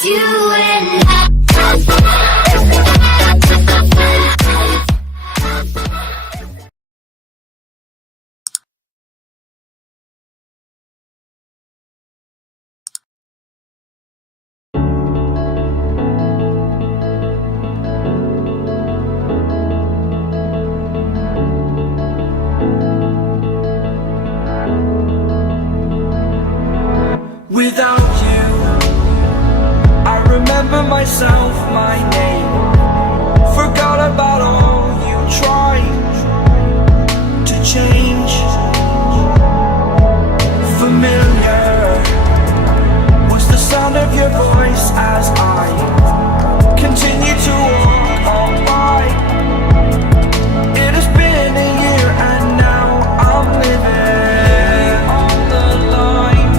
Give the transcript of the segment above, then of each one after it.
just you and I. Without you, I remember myself, my name. Forgot about all you tried to change. Familiar was the sound of your voice as I continue to walk on by. It has been a year and now I'm living on the line.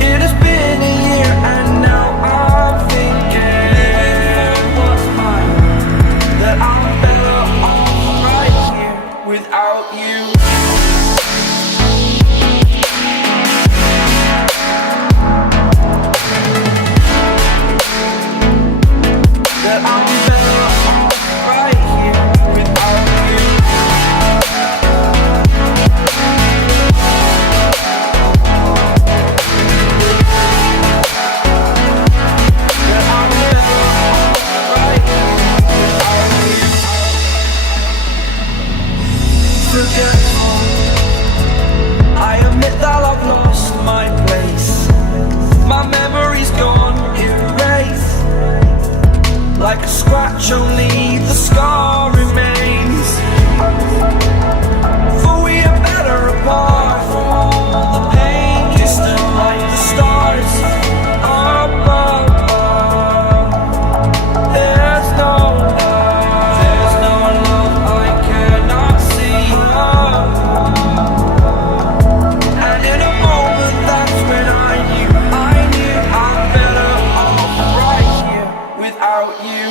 It has been a year and now I'm thinking what's mine, that I'm better off right here without you. That I'm better off right here without you. That I'm better off right here without you. Forgetful, I admit that I've lost my place. My memory's gone erased. Like a scratch, only the scar remains. For we are better apart from all the pain. Distant like the stars above. There's no love I cannot see. And in a moment, that's when I knew I'm better off right here without you.